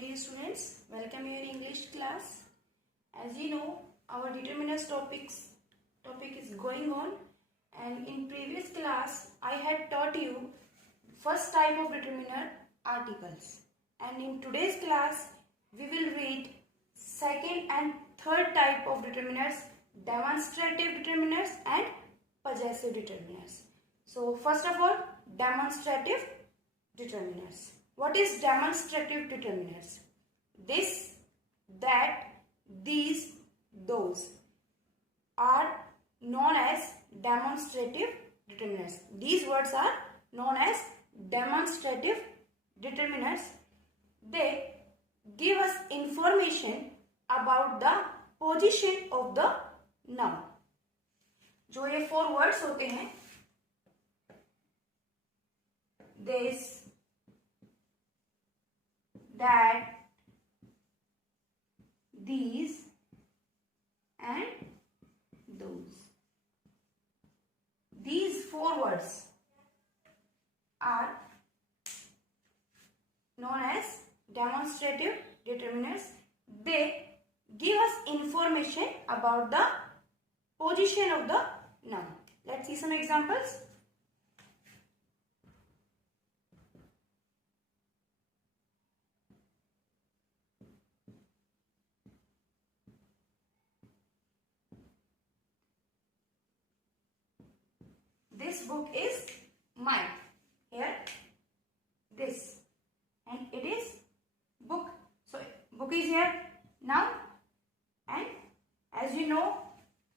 dear students, welcome you in English class. As you know, our determiners topic is going on, and in previous class I had taught you first type of determiner, articles, and in today's class we will read second and third type of determiners, demonstrative determiners and possessive determiners. So first of all, demonstrative determiners. What is demonstrative determiners? This, that, these, those are known as demonstrative determiners. These words are known as demonstrative determiners. They give us information about the position of the noun. जो ये 4 words होते हैं, this, that, these and those. These 4 words are known as demonstrative determiners. They give us information about the position of the noun. Let's see some examples. This book is mine. Here, this, and it is book. So book is here now, and as you know,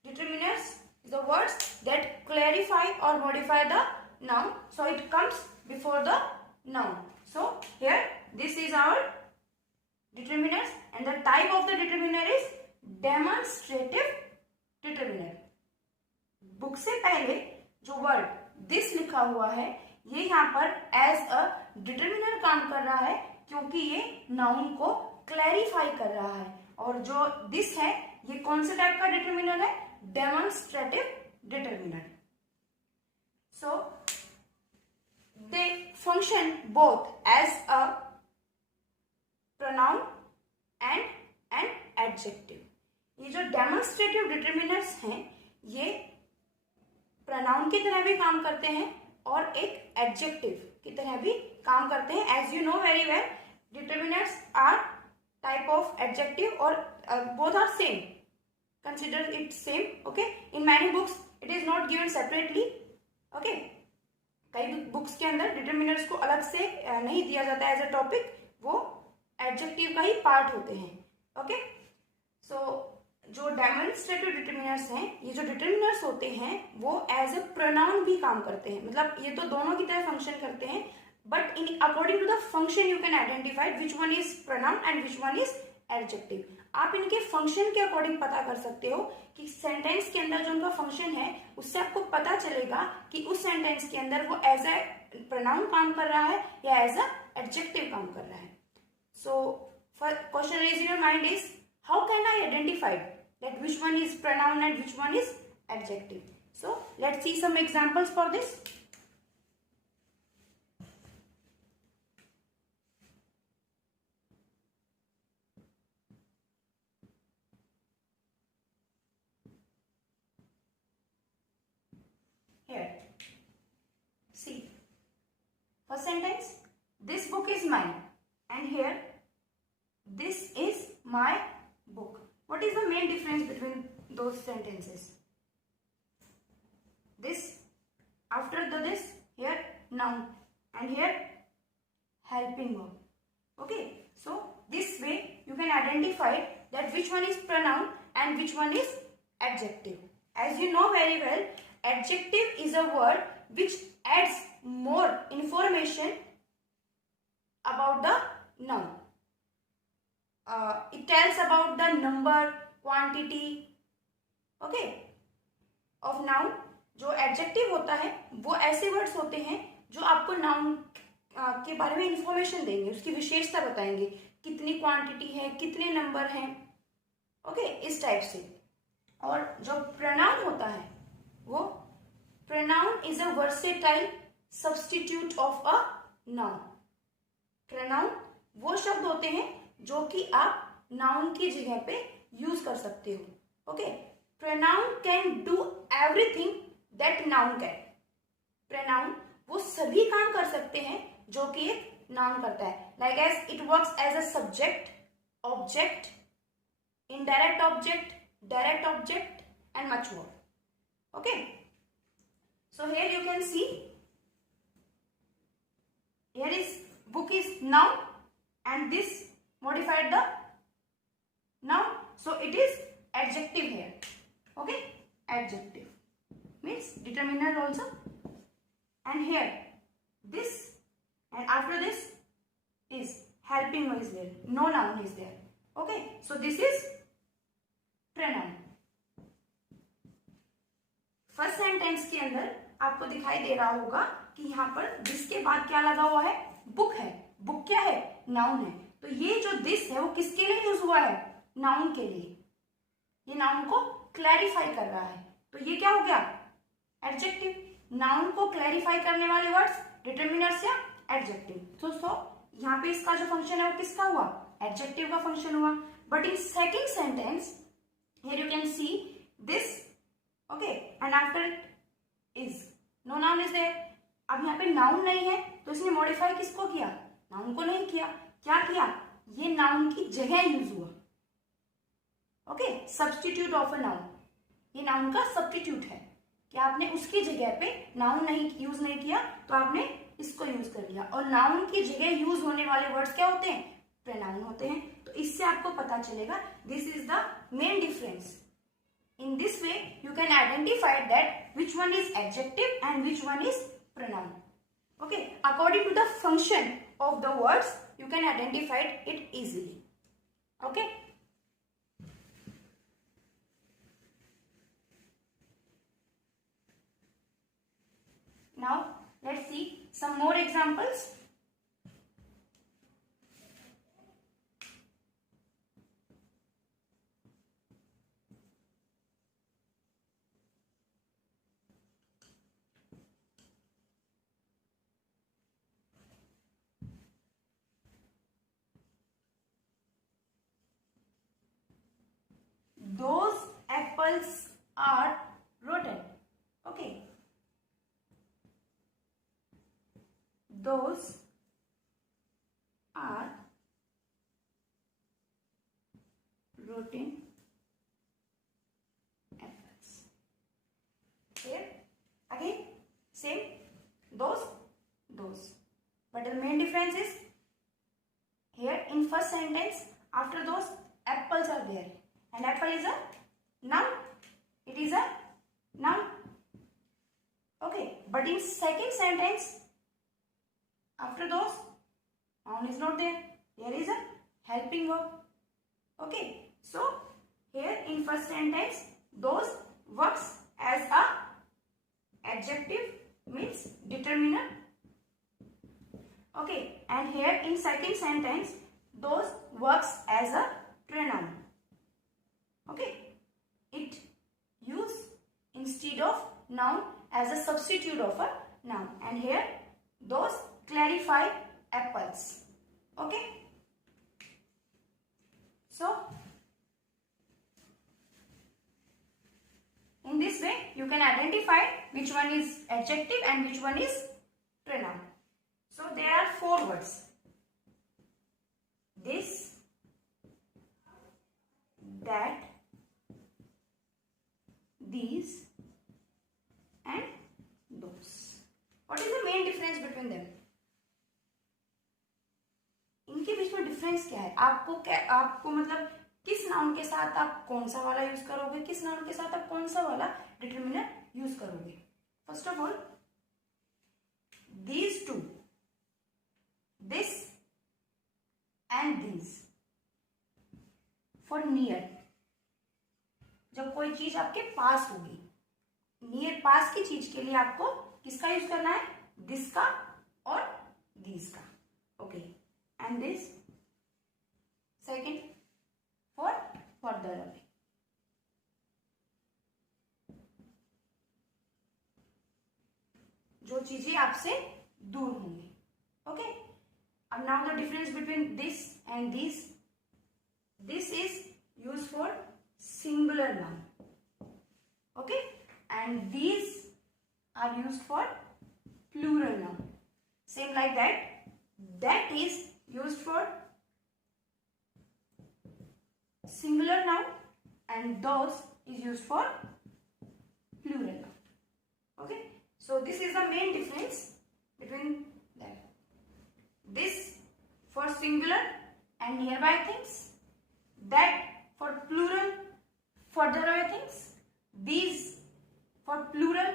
determiners is the words that clarify or modify the noun. So it comes before the noun. So here, this is our determiners, and the type of the determiner is demonstrative determiner. Book से पहले जो word this लिखा हुआ है, ये यहाँ पर as a determiner काम कर रहा है, क्योंकि ये नाउन को क्लैरिफाई कर रहा है. और जो दिस है, ये कौन से टाइप का डिटरमिनर है? Demonstrative determiner. So they function both as a pronoun and an adjective. ये जो डेमोन्स्ट्रेटिव डिटरमिनर्स हैं, ये प्रोनाउन की तरह भी काम करते हैं और एक एडजेक्टिव की तरह भी काम करते हैं. As you know very well, determiners are type of adjective और both are same. Consider it same. Okay, in many books it is not given separately. Okay, कई बुक्स के अंदर डिटरमिनर्स को अलग से नहीं दिया जाता एज अ टॉपिक, वो एडजेक्टिव का ही पार्ट होते हैं. ओके, सो जो डेमोन्स्ट्रेटिव डिटरमिनर्स हैं, ये जो डिटरमिनर्स होते हैं, वो एज अ प्रोनाउन भी काम करते हैं. मतलब ये तो दोनों की तरह फंक्शन करते हैं, but in according to the function you can identify which one is pronoun and which one is adjective. आप इनके फंक्शन के अकॉर्डिंग पता कर सकते हो कि सेंटेंस के अंदर जो उनका फंक्शन है, उससे आपको पता चलेगा कि उस सेंटेंस के अंदर वो एज अ प्रोनाउन काम कर रहा है या एज अ एडजेक्टिव काम कर रहा है. So question raise in your mind is, how can I identify that which one is pronoun and which one is adjective? So let's see some examples for this. Here, see, first sentence, this book is mine, and here, this is my book. What is the main difference between those sentences? This, after the this, here noun, and here helping verb. Okay, so this way you can identify that which one is pronoun and which one is adjective. As you know very well, adjective is a word which adds more information about the noun. It tells about the number, quantity, okay, of noun. जो adjective होता है, वो ऐसे words होते हैं जो आपको noun के बारे में इंफॉर्मेशन देंगे, उसकी विशेषता बताएंगे, कितनी क्वांटिटी है, कितने नंबर हैं. ओके, इस टाइप से. और जो प्रोनाउन होता है, वो pronoun is a versatile substitute of a noun. Pronoun वो शब्द होते हैं जो कि आप नाउन की जगह पे यूज कर सकते हो। Okay, pronoun can do everything that noun can. Pronoun वो सभी काम कर सकते हैं जो कि एक नाउन करता है। Like as it works as a subject, object, indirect object, direct object, and much more. Okay, so here you can see, here is book is noun and this modified the noun, so it is adjective here. Okay, adjective means determiner also, and here this and after this is helping one is there, no noun is there. Okay, so this is pronoun. First sentence के अंदर आपको दिखाई दे रहा होगा कि यहाँ पर this के बाद क्या लगा हुआ है, बुक है। बुक क्या है, नाउन है। तो ये जो दिस है वो किसके लिए यूज हुआ है, नाउन के लिए। ये नाउन को क्लैरिफाई कर रहा है, तो ये क्या हो गया, एडजेक्टिव। नाउन को क्लैरिफाई करने वाले वर्ड्स डिटरमिनर्स या एडजेक्टिव। सो यहाँ पे इसका जो फंक्शन है वो किसका हुआ, एडजेक्टिव का फंक्शन हुआ। But in second sentence here you can see this, okay, and after it is no noun is there। अब यहाँ पे नाउन नहीं है तो इसने मॉडिफाई किसको किया, नाउन को नहीं किया। क्या किया, ये नाउन की जगह यूज हुआ। Okay, substitute of a noun, ये नाउन का सब्स्टिट्यूट है कि आपने उसकी जगह पे नाउन नहीं यूज नहीं किया तो आपने इसको यूज कर लिया। और नाउन की जगह यूज होने वाले वर्ड्स क्या होते हैं, प्रोनाउन होते हैं। तो इससे आपको पता चलेगा this is the main difference. In this way you can identify that which one is adjective and which one is pronoun. Okay, according to the function of the words you can identify it easily. Okay, now let's see some more examples. Those apples are rotten. Okay, those are rotten apples. Here again same, those, but the main difference is here in first sentence after those apples are there, and apple is a noun, it is a noun. Okay, but in second sentence after those noun is not there, there is a helping verb. Okay, so here in first sentence those works as a adjective means determiner. Okay, and here in second sentence those works as a pronoun. Okay, it use instead of noun as a substitute of a noun, and here those clarify apples. Okay, so in this way you can identify which one is adjective and which one is pronoun. So there are four words: this, that, these, and those. What is the main difference between them? इनके बीच में difference क्या है? आपको मतलब किस noun के साथ आप कौन सा वाला यूज करोगे, किस नाउन के साथ आप कौन सा वाला डिटरमिनर यूज करोगे? First of all, these two, this and these, for near, जब कोई चीज आपके पास होगी, नियर पास की चीज के लिए आपको किसका यूज करना है, दिस का और दिस का. Okay, and this second for further away. जो चीजें आपसे दूर होंगी. ओके, अब now the difference between this and this. this is used for singular noun. Okay, and these are used for plural noun. Same like that. That is used for singular noun and those is used for plural noun. Okay, so this is the main difference between them. This for singular and nearby things, that for plural further away things, these for plural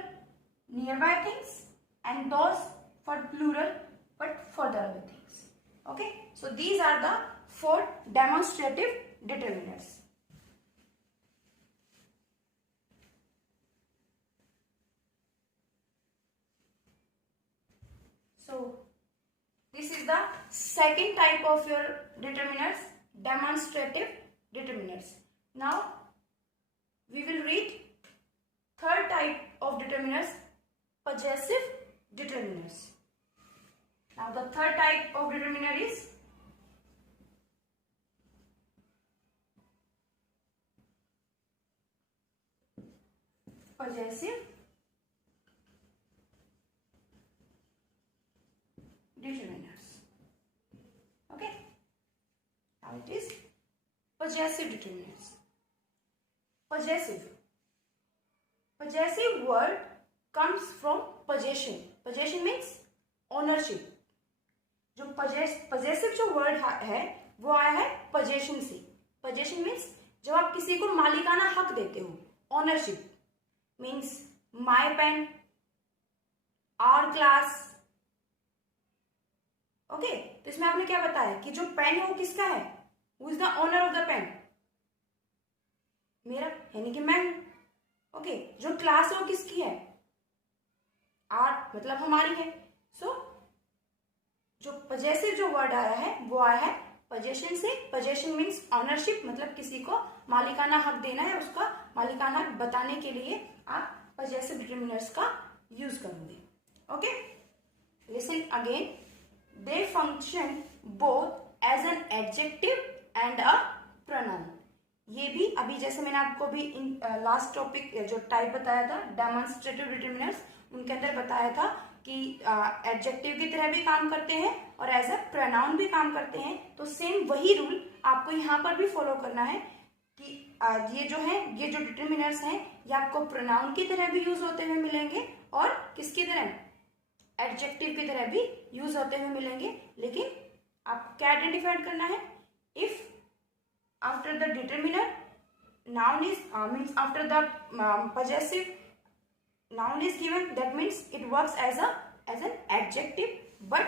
nearby things, and those for plural but further away things. Okay, so these are the 4 demonstrative determiners. So this is the second type of your determiners, demonstrative determiners. Now we will read third type of determiners, possessive determiners. Now the third type of determiner is possessive determiners. Okay, now it is possessive determiners. Possessive word comes from possession. Possession means ownership. जो possessive जो word है वो आया है possession से. Possession means जब आप किसी को मालिकाना हक देते हो. Ownership means my pen, our class. Okay, तो इसमें आपने क्या बताया कि जो पेन है वो किसका है? Who is the owner of the pen? मेरा, यानी कि मैं हूं. ओके, जो क्लास है वो किसकी है? आर मतलब हमारी है. सो जो पजेसिव जो वर्ड आया है वो आया है पजेशन से. पजेशन मीन्स ऑनरशिप, मतलब किसी को मालिकाना हक देना है, उसका मालिकाना हक बताने के लिए आप पजेसिव डिटरमिनर्स का यूज करोगे. Okay, listen again. They function both as an adjective and a pronoun. ये भी अभी जैसे मैंने आपको भी लास्ट टॉपिक जो टाइप बताया था डेमोन्स्ट्रेटिव डिटरमिनर्स, उनके अंदर बताया था कि एडजेक्टिव की तरह भी काम करते हैं और एज अ प्रोनाउन भी काम करते हैं. तो सेम वही रूल आपको यहाँ पर भी फॉलो करना है कि ये जो है, ये जो डिटरमिनर्स हैं ये आपको प्रोनाउन की तरह भी यूज होते हुए मिलेंगे और किसकी तरह, एडजेक्टिव की तरह भी यूज होते हुए मिलेंगे. लेकिन आपको क्या आइडेंटिफाइड करना है? If after the determiner noun is means after the possessive noun is given, that means it works as an adjective. But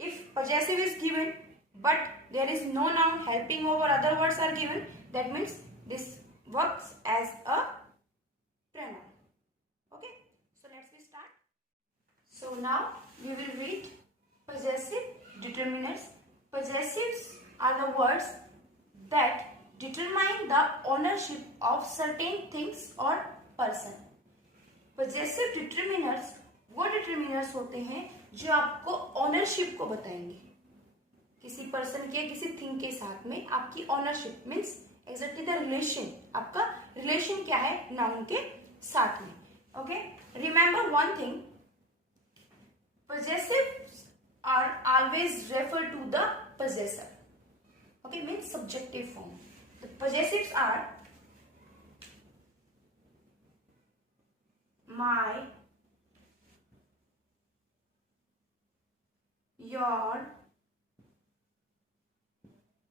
if possessive is given but there is no noun helping over, other words are given, that means this works as a pronoun. Okay, so let's start. So now we will read possessive determiners. Possessives are the words that determine the ownership of certain things or person. Possessive determiners वो determiners होते हैं जो आपको ownership को बताएंगे. किसी person के, किसी thing के साथ में आपकी ownership means exactly the relation. आपका relation क्या है noun के साथ में. Okay, remember one thing. Possessives are always referred to the possessor. Okay, means subjective form. The possessives are my, your,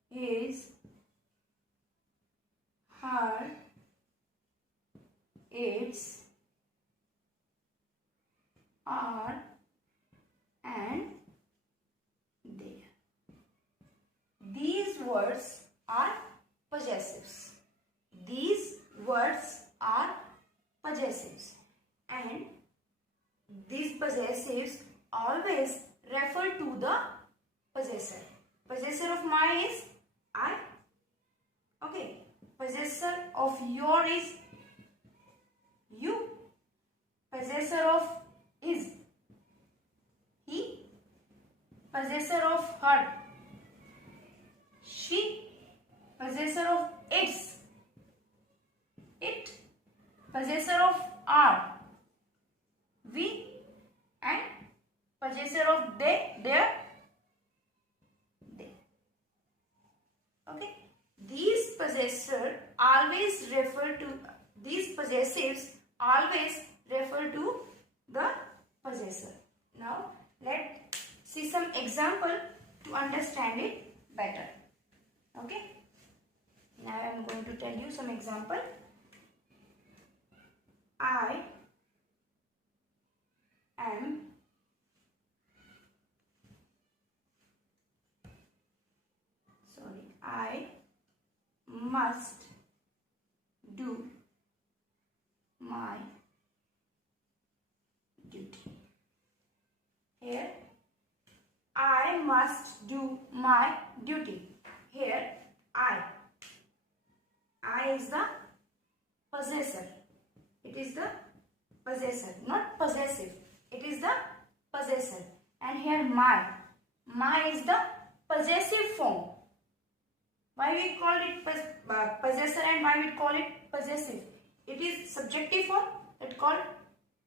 his, her, its, our, and their. These words are possessives. These words are possessives, and these possessives always refer to the possessor. Possessor of my is I. Okay, possessor of your is you. Possessor of is he. Possessor of her, she. possessor always refer to these possessives always refer to the possessor. Now let's see some example to understand it better. Okay. Now I am going to tell you some example. I must do my duty. Here, I must do my duty. Here, I is the possessor. It is the possessor, not possessive. It is the possessor. And here, my is the possessive form. Why we call it possessor and why we call it possessive? It is subjective form, it called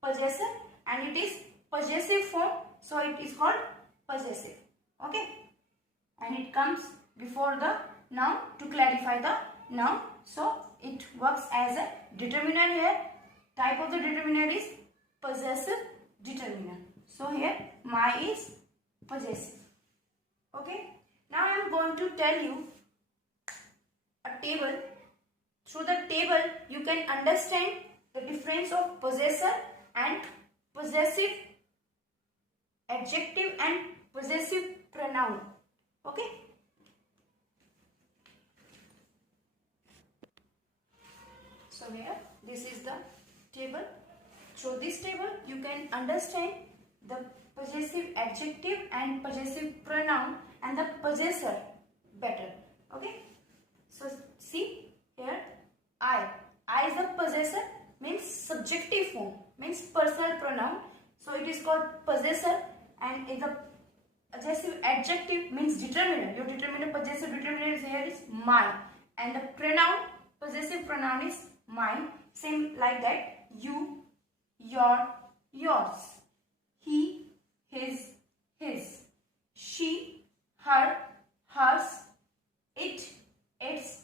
possessor, and it is possessive form, so it is called possessive. Okay, and it comes before the noun to clarify the noun, so it works as a determiner. Here, type of the determiner is possessive determiner. So here my is possessive. Okay, now I am going to tell you a table. Through the table you can understand the difference of possessor and possessive adjective and possessive pronoun. Okay. So here this is the table. Through this table you can understand the possessive adjective and possessive pronoun and the possessor better. Okay. So see here, I is the possessor, means subjective form, means personal pronoun. So it is called possessor, and in the possessive adjective means determiner. Your determiner, possessive determiner is here is my, and the pronoun, possessive pronoun is mine. Same like that, you, your, yours, he, his, she, her, hers, it, its,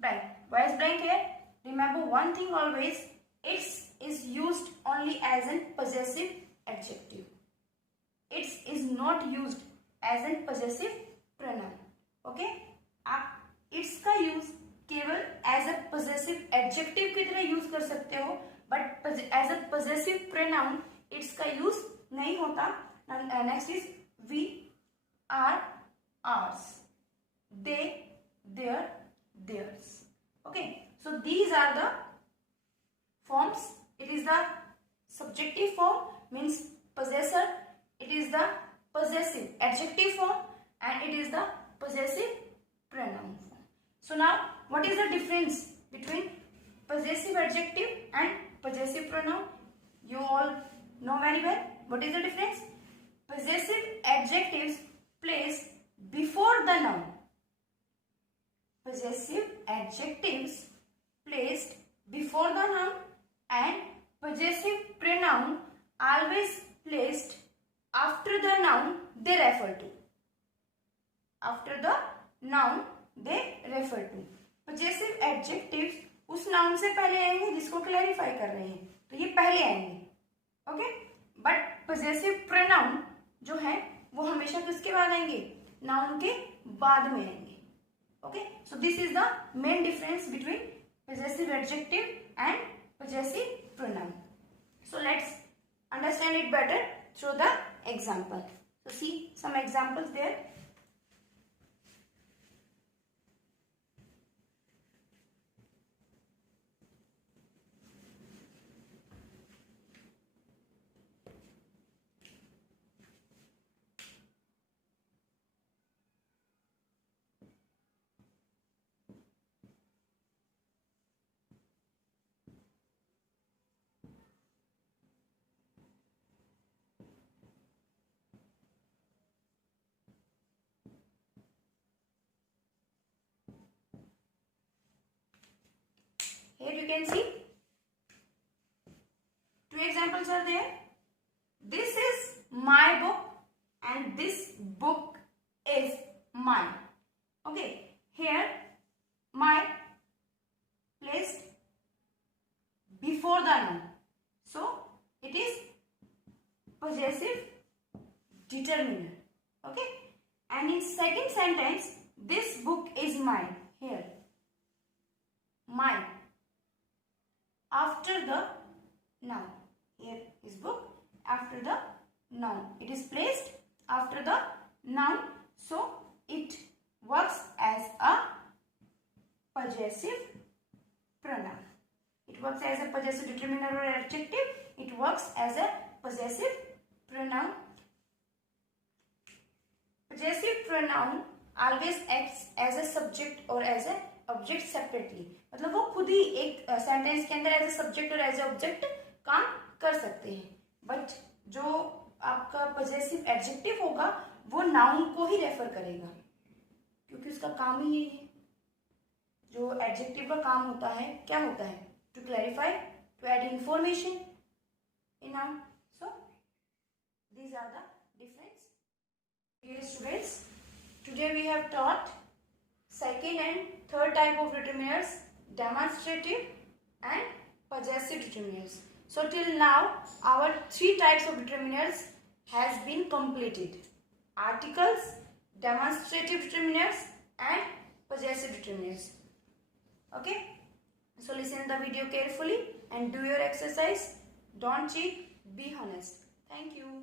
blank. Why is blank here? Remember one thing always, its is used only as a possessive adjective. Its is not used as a possessive pronoun. Okay? आप its का use केवल as a possessive adjective की तरह use कर सकते हो, but as a possessive pronoun its का use नहीं होता. Next is we, are, ours, they, their, theirs. Okay, so these are the forms. It is the subjective form, means possessor. It is the possessive adjective form, and it is the possessive pronoun form. So now what is the difference between possessive adjective and possessive pronoun? You all know very well. What is the difference? Possessive adjectives placed before the noun. Possessive adjectives placed before the noun, and possessive pronoun always placed after the noun they refer to. After the noun they refer to. Possessive adjectives उस noun से पहले आएंगे जिसको clarify कर रहे हैं, तो ये पहले आएंगे. ओके, बट possessive pronoun जो है वो हमेशा किसके बाद आएंगे? noun के बाद में आएंगे. Okay, so this is the main difference between possessive adjective and possessive pronoun. So let's understand it better through the example. So see some examples there. Here you can see two examples are there. This is my book and this book is mine. Okay, here my placed before the noun. So it is possessive determiner. Okay. And in second sentence, this book is mine. Here, mine after the noun. Here is book after the noun. It is placed after the noun, so it works as a possessive pronoun. It works as a possessive determiner or adjective. It works as a possessive pronoun. Possessive pronoun always acts as a subject or as a object separately, मतलब वो खुद ही एक sentence के अंदर as a subject और as a object काम कर सकते हैं. बट जो आपका पॉजेसिव एडजेक्टिव होगा वो नाउन को ही रेफर करेगा, क्योंकि उसका काम ही यही है. जो एडजेक्टिव का काम होता है क्या होता है? To clarify, to add information in noun. So these are the difference. Dear students, today we have taught second and third type of determiners, demonstrative and possessive determiners. So till now our three types of determiners has been completed: articles, demonstrative determiners and possessive determiners. Okay, so listen the video carefully and do your exercise. Don't cheat, be honest. Thank you.